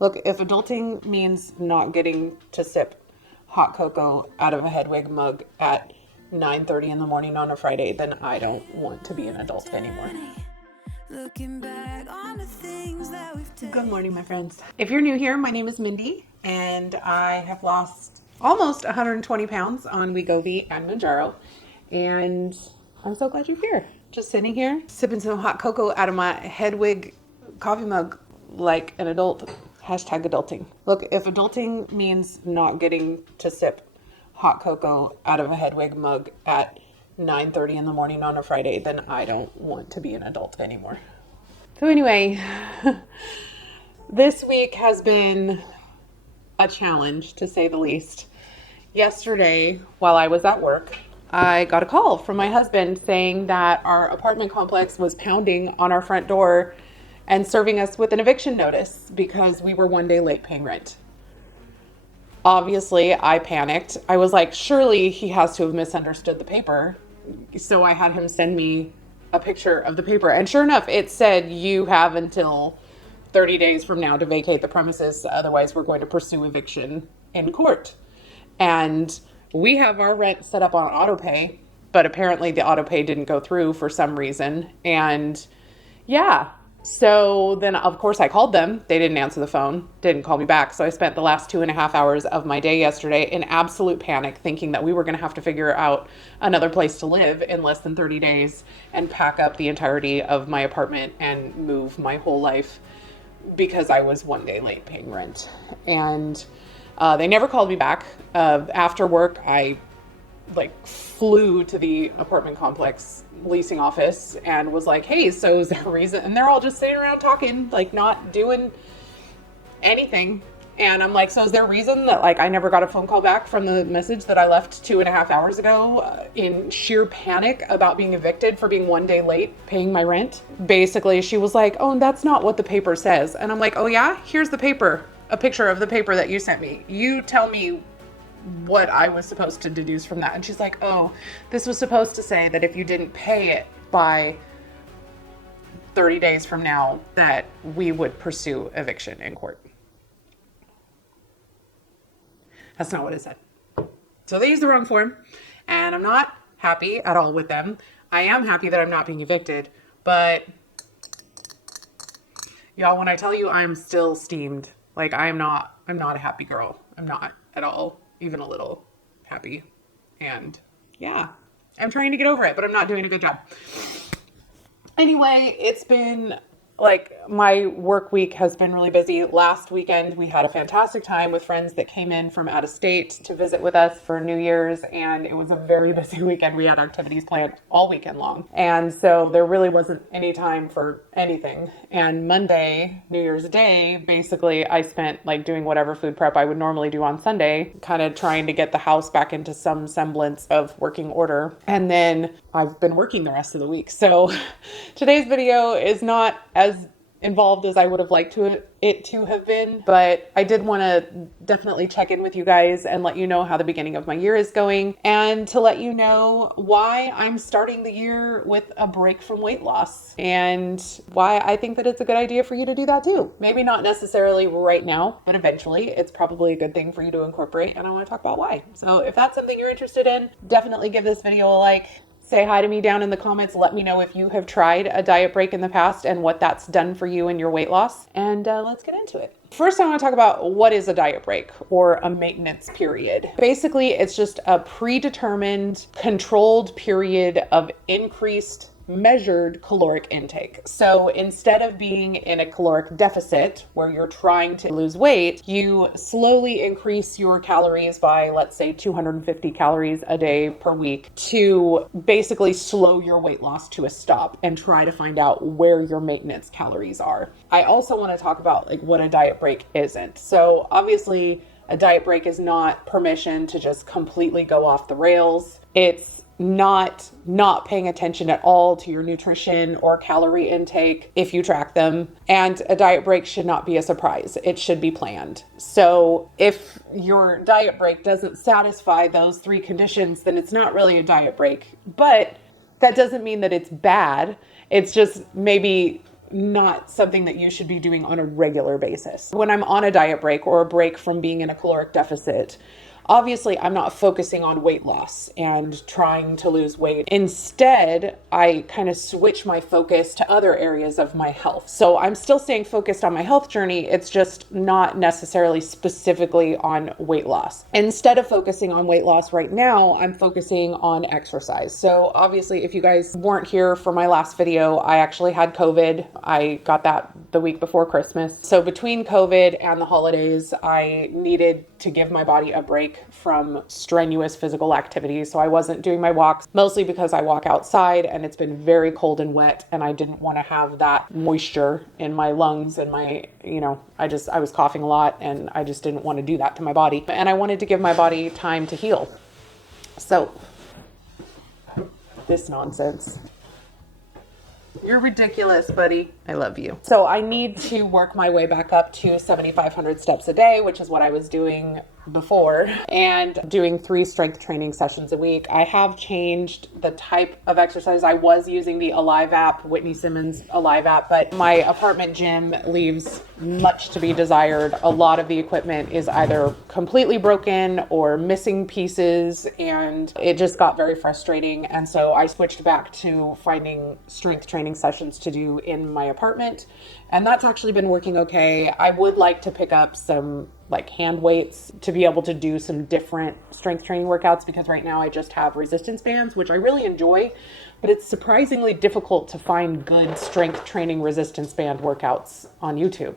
Look, if adulting means not getting to sip hot cocoa out of a Hedwig mug at 9:30 in the morning on a Friday, then I don't want to be an adult anymore. Looking back on the things that we've done. Good morning, my friends. If you're new here, my name is Mindy, and I have lost almost 120 pounds on Wegovy and Mounjaro, and I'm so glad you're here. Just sitting here, sipping some hot cocoa out of my Hedwig coffee mug like an adult. Hashtag adulting. Look, if adulting means not getting to sip hot cocoa out of a Hedwig mug at 9:30 in the morning on a Friday, then I don't want to be an adult anymore. So anyway, this week has been a challenge, to say the least. Yesterday, while I was at work, I got a call from my husband saying that our apartment complex was pounding on our front door and serving us with an eviction notice because we were one day late paying rent. Obviously, I panicked. I was like, surely he has to have misunderstood the paper. So I had him send me a picture of the paper. And sure enough, it said you have until 30 days from now to vacate the premises. Otherwise, we're going to pursue eviction in court. And we have our rent set up on auto pay, but apparently the auto pay didn't go through for some reason. And yeah. So then, of course, I called them. They didn't answer the phone, didn't call me back. So I spent the last 2.5 hours of my day yesterday in absolute panic, thinking that we were going to have to figure out another place to live in less than 30 days and pack up the entirety of my apartment and move my whole life because I was one day late paying rent. And they never called me back. After work, I flew to the apartment complex leasing office and was like, hey, so is there a reason? And they're all just sitting around talking, not doing anything. And I'm like, so is there a reason that I never got a phone call back from the message that I left 2.5 hours ago in sheer panic about being evicted for being one day late paying my rent? Basically, she was like, oh, that's not what the paper says. And I'm like, oh yeah, here's the paper, a picture of the paper that you sent me. You tell me what I was supposed to deduce from that. And she's like, oh, this was supposed to say that if you didn't pay it by 30 days from now, that we would pursue eviction in court. That's not what it said. So they used the wrong form, and I'm not happy at all with them. I am happy that I'm not being evicted, but y'all, when I tell you I'm still steamed, I'm not a happy girl. I'm not at all. Even a little happy. And yeah, I'm trying to get over it, but I'm not doing a good job. Anyway, it's been my work week has been really busy. Last weekend, we had a fantastic time with friends that came in from out of state to visit with us for New Year's. And it was a very busy weekend. We had activities planned all weekend long. And so there really wasn't any time for anything. And Monday, New Year's Day, basically I spent doing whatever food prep I would normally do on Sunday, kind of trying to get the house back into some semblance of working order. And then I've been working the rest of the week. So today's video is not as involved as I would have liked it to have been, but I did want to definitely check in with you guys and let you know how the beginning of my year is going, and to let you know why I'm starting the year with a break from weight loss, and why I think that it's a good idea for you to do that too. Maybe not necessarily right now, but eventually it's probably a good thing for you to incorporate, and I want to talk about why. So if that's something you're interested in, definitely give this video a like. Say hi to me down in the comments. Let me know if you have tried a diet break in the past and what that's done for you in your weight loss. And let's get into it. First, I want to talk about what is a diet break or a maintenance period. Basically, it's just a predetermined, controlled period of increased measured caloric intake. So instead of being in a caloric deficit where you're trying to lose weight, you slowly increase your calories by, let's say, 250 calories a day per week to basically slow your weight loss to a stop and try to find out where your maintenance calories are. I also want to talk about what a diet break isn't. So obviously a diet break is not permission to just completely go off the rails. It's not paying attention at all to your nutrition or calorie intake if you track them. And a diet break should not be a surprise. It should be planned. So if your diet break doesn't satisfy those 3 conditions, then it's not really a diet break. But that doesn't mean that it's bad. It's just maybe not something that you should be doing on a regular basis. When I'm on a diet break or a break from being in a caloric deficit, obviously I'm not focusing on weight loss and trying to lose weight. Instead, I kind of switch my focus to other areas of my health. So I'm still staying focused on my health journey. It's just not necessarily specifically on weight loss. Instead of focusing on weight loss right now, I'm focusing on exercise. So obviously, if you guys weren't here for my last video, I actually had COVID. I got that the week before Christmas. So between COVID and the holidays, I needed to give my body a break from strenuous physical activities. So I wasn't doing my walks, mostly because I walk outside and it's been very cold and wet, and I didn't want to have that moisture in my lungs and my, I was coughing a lot, and I just didn't want to do that to my body. And I wanted to give my body time to heal. So this nonsense. You're ridiculous, buddy. I love you. So I need to work my way back up to 7,500 steps a day, which is what I was doing before, and doing 3 strength training sessions a week. I have changed the type of exercise. I was using the Alive app, Whitney Simmons Alive app, but my apartment gym leaves much to be desired. A lot of the equipment is either completely broken or missing pieces, and it just got very frustrating. And so I switched back to finding strength training sessions to do in my apartment, and that's actually been working okay. I would like to pick up some hand weights to be able to do some different strength training workouts, because right now I just have resistance bands, which I really enjoy, but it's surprisingly difficult to find good strength training resistance band workouts on YouTube.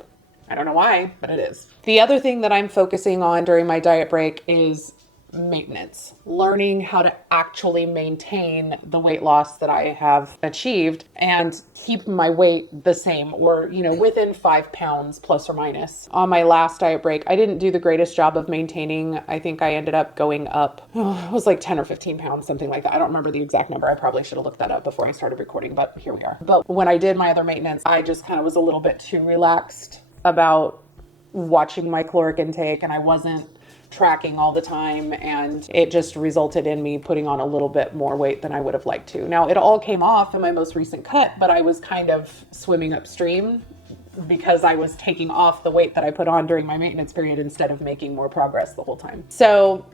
I don't know why, but it is. The other thing that I'm focusing on during my diet break is maintenance, learning how to actually maintain the weight loss that I have achieved and keep my weight the same, or, within 5 pounds plus or minus. On my last diet break, I didn't do the greatest job of maintaining. I think I ended up going up, it was like 10 or 15 pounds, something like that. I don't remember the exact number. I probably should have looked that up before I started recording, but here we are. But when I did my other maintenance, I just kind of was a little bit too relaxed about watching my caloric intake, and I wasn't tracking all the time, and it just resulted in me putting on a little bit more weight than I would have liked to. Now, it all came off in my most recent cut, but I was kind of swimming upstream because I was taking off the weight that I put on during my maintenance period instead of making more progress the whole time. So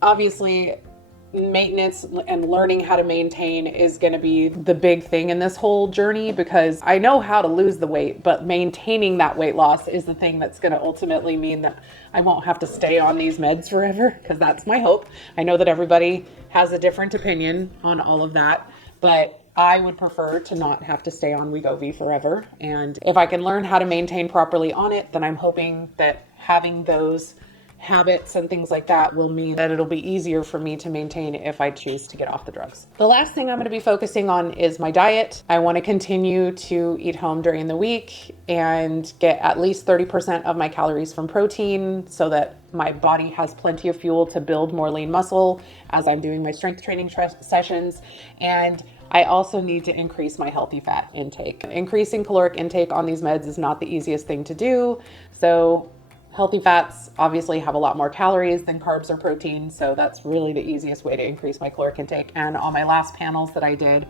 obviously, maintenance and learning how to maintain is going to be the big thing in this whole journey, because I know how to lose the weight, but maintaining that weight loss is the thing that's going to ultimately mean that I won't have to stay on these meds forever, because that's my hope. I know that everybody has a different opinion on all of that, but I would prefer to not have to stay on Wegovy forever. And if I can learn how to maintain properly on it, then I'm hoping that having those habits and things like that will mean that it'll be easier for me to maintain if I choose to get off the drugs. The last thing I'm going to be focusing on is my diet. I want to continue to eat home during the week and get at least 30% of my calories from protein, so that my body has plenty of fuel to build more lean muscle as I'm doing my strength training sessions. And I also need to increase my healthy fat intake. Increasing caloric intake on these meds is not the easiest thing to do. So healthy fats obviously have a lot more calories than carbs or protein, so that's really the easiest way to increase my caloric intake. And on my last panels that I did,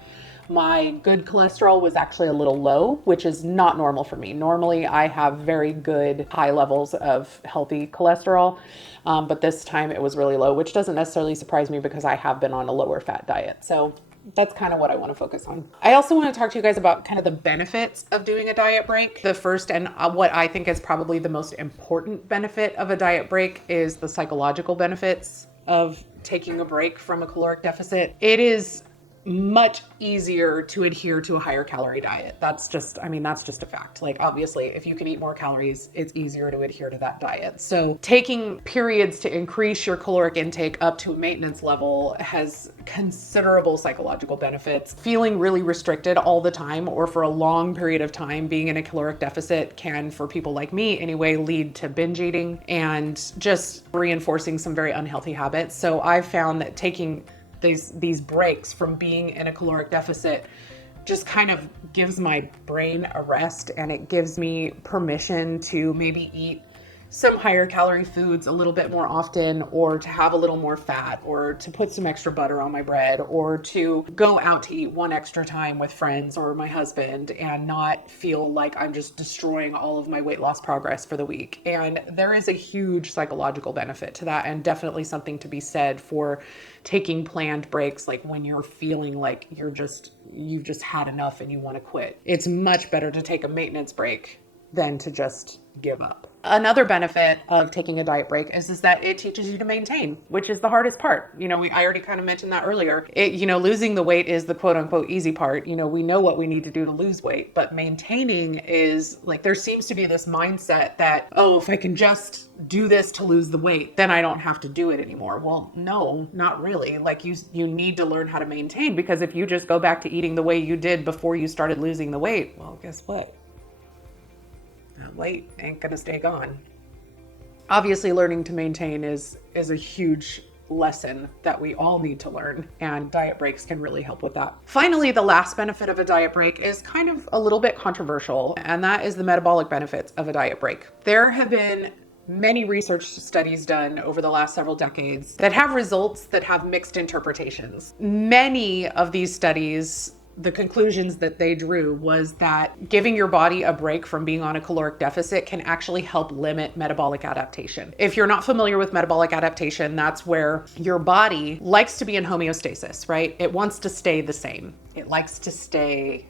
my good cholesterol was actually a little low, which is not normal for me. Normally, I have very good high levels of healthy cholesterol, but this time it was really low, which doesn't necessarily surprise me because I have been on a lower fat diet. So that's kind of what I want to focus on. I also want to talk to you guys about kind of the benefits of doing a diet break. The first, and what I think is probably the most important benefit of a diet break, is the psychological benefits of taking a break from a caloric deficit. It is much easier to adhere to a higher calorie diet. That's just a fact. Obviously, if you can eat more calories, it's easier to adhere to that diet. So taking periods to increase your caloric intake up to a maintenance level has considerable psychological benefits. Feeling really restricted all the time or for a long period of time being in a caloric deficit can, for people like me anyway, lead to binge eating and just reinforcing some very unhealthy habits. So I've found that taking these breaks from being in a caloric deficit just kind of gives my brain a rest, and it gives me permission to maybe eat some higher calorie foods a little bit more often, or to have a little more fat, or to put some extra butter on my bread, or to go out to eat one extra time with friends or my husband and not feel like I'm just destroying all of my weight loss progress for the week. And there is a huge psychological benefit to that, and definitely something to be said for taking planned breaks, like when you're feeling like you've just had enough and you want to quit. It's much better to take a maintenance break than to just give up. Another benefit of taking a diet break is that it teaches you to maintain, which is the hardest part. I already kind of mentioned that earlier. Losing the weight is the quote unquote easy part. We know what we need to do to lose weight, but maintaining is like, there seems to be this mindset that, oh, if I can just do this to lose the weight, then I don't have to do it anymore. Well, no, not really. Like you need to learn how to maintain, because if you just go back to eating the way you did before you started losing the weight, well, guess what? That weight ain't gonna stay gone. Obviously, learning to maintain is a huge lesson that we all need to learn, and diet breaks can really help with that. Finally, the last benefit of a diet break is kind of a little bit controversial, and that is the metabolic benefits of a diet break. There have been many research studies done over the last several decades that have results that have mixed interpretations. Many of these studies, the conclusions that they drew was that giving your body a break from being on a caloric deficit can actually help limit metabolic adaptation. If you're not familiar with metabolic adaptation, that's where your body likes to be in homeostasis, right? It wants to stay the same. It likes to stay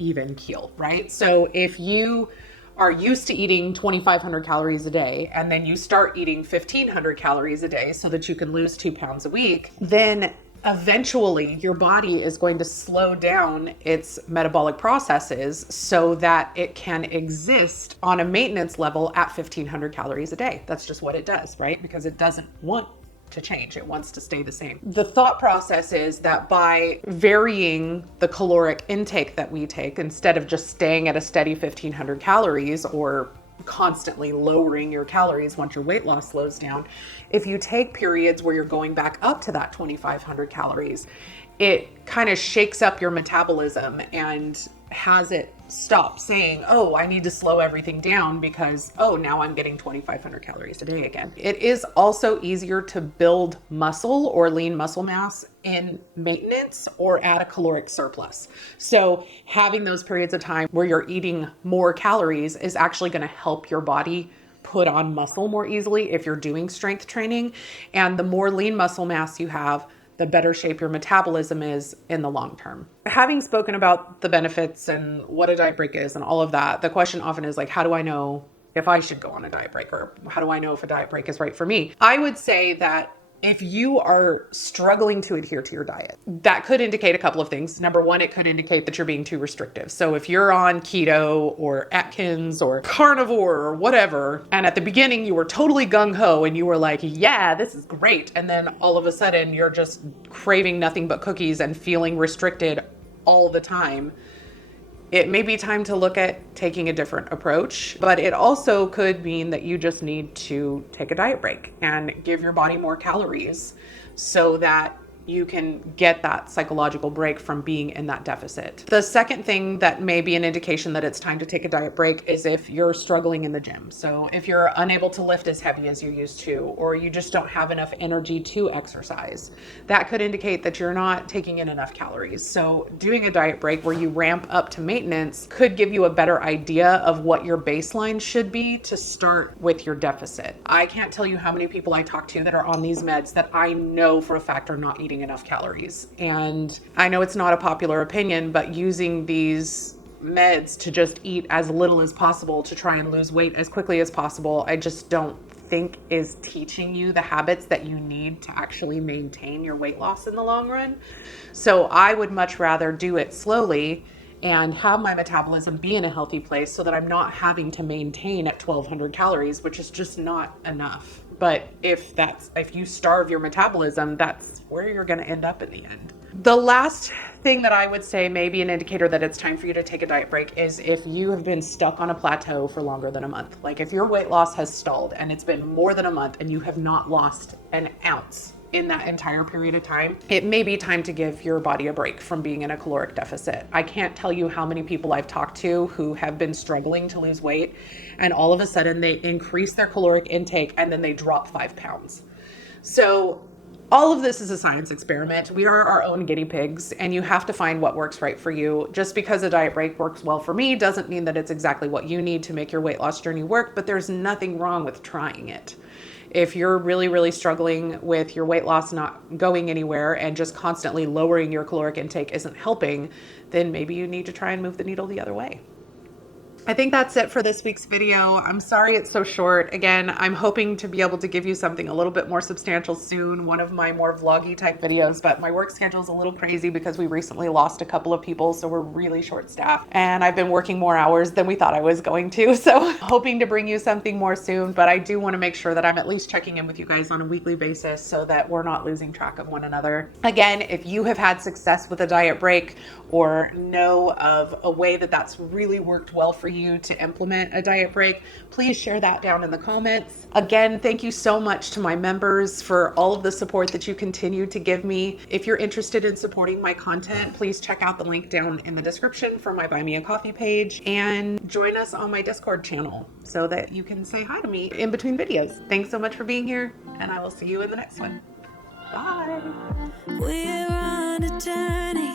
even keel, right? So if you are used to eating 2,500 calories a day, and then you start eating 1,500 calories a day so that you can lose 2 pounds a week, then eventually your body is going to slow down its metabolic processes so that it can exist on a maintenance level at 1,500 calories a day. That's just what it does, right? Because it doesn't want to change. It wants to stay the same. The thought process is that by varying the caloric intake that we take, instead of just staying at a steady 1,500 calories or constantly lowering your calories once your weight loss slows down, if you take periods where you're going back up to that 2,500 calories, it kind of shakes up your metabolism and has it stop saying, oh, I need to slow everything down because, oh, now I'm getting 2,500 calories a day again. It is also easier to build muscle or lean muscle mass in maintenance or at a caloric surplus. So having those periods of time where you're eating more calories is actually going to help your body put on muscle more easily if you're doing strength training. And the more lean muscle mass you have, the better shape your metabolism is in the long term. Having spoken about the benefits and what a diet break is and all of that, the question often is like, how do I know if I should go on a diet break, or how do I know if a diet break is right for me? I would say that if you are struggling to adhere to your diet, that could indicate a couple of things. Number one, it could indicate that you're being too restrictive. So if you're on keto or Atkins or carnivore or whatever, and at the beginning you were totally gung-ho and you were like, yeah, this is great. And then all of a sudden you're just craving nothing but cookies and feeling restricted all the time, it may be time to look at taking a different approach, but it also could mean that you just need to take a diet break and give your body more calories so that you can get that psychological break from being in that deficit. The second thing that may be an indication that it's time to take a diet break is if you're struggling in the gym. So if you're unable to lift as heavy as you used to, or you just don't have enough energy to exercise, that could indicate that you're not taking in enough calories. So doing a diet break where you ramp up to maintenance could give you a better idea of what your baseline should be to start with your deficit. I can't tell you how many people I talk to that are on these meds that I know for a fact are not eating enough calories. And I know it's not a popular opinion, but using these meds to just eat as little as possible to try and lose weight as quickly as possible, I just don't think is teaching you the habits that you need to actually maintain your weight loss in the long run. So I would much rather do it slowly and have my metabolism be in a healthy place so that I'm not having to maintain at 1,200 calories, which is just not enough. But if you starve your metabolism, that's where you're going to end up in the end. The last thing that I would say may be an indicator that it's time for you to take a diet break is if you have been stuck on a plateau for longer than a month. Like if your weight loss has stalled and it's been more than a month and you have not lost an ounce in that entire period of time, it may be time to give your body a break from being in a caloric deficit. I can't tell you how many people I've talked to who have been struggling to lose weight, and all of a sudden they increase their caloric intake and then they drop 5 pounds. So all of this is a science experiment. We are our own guinea pigs, and you have to find what works right for you. Just because a diet break works well for me doesn't mean that it's exactly what you need to make your weight loss journey work, but there's nothing wrong with trying it. If you're really, really struggling with your weight loss not going anywhere and just constantly lowering your caloric intake isn't helping, then maybe you need to try and move the needle the other way. I think that's it for this week's video. I'm sorry it's so short. Again, I'm hoping to be able to give you something a little bit more substantial soon, one of my more vloggy type videos, but my work schedule is a little crazy because we recently lost a couple of people, so we're really short staffed, and I've been working more hours than we thought I was going to, so hoping to bring you something more soon, but I do want to make sure that I'm at least checking in with you guys on a weekly basis so that we're not losing track of one another. Again, if you have had success with a diet break or know of a way that that's really worked well for you to implement a diet break, please share that down in the comments. Again, thank you so much to my members for all of the support that you continue to give me. If you're interested in supporting my content, please check out the link down in the description for my Buy Me a Coffee page and join us on my Discord channel so that you can say hi to me in between videos. Thanks so much for being here, and I will see you in the next one. Bye. We're on a journey,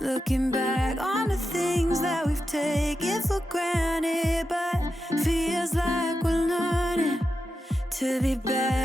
looking back on the things that we've taken for granted, but feels like we're learning to be better.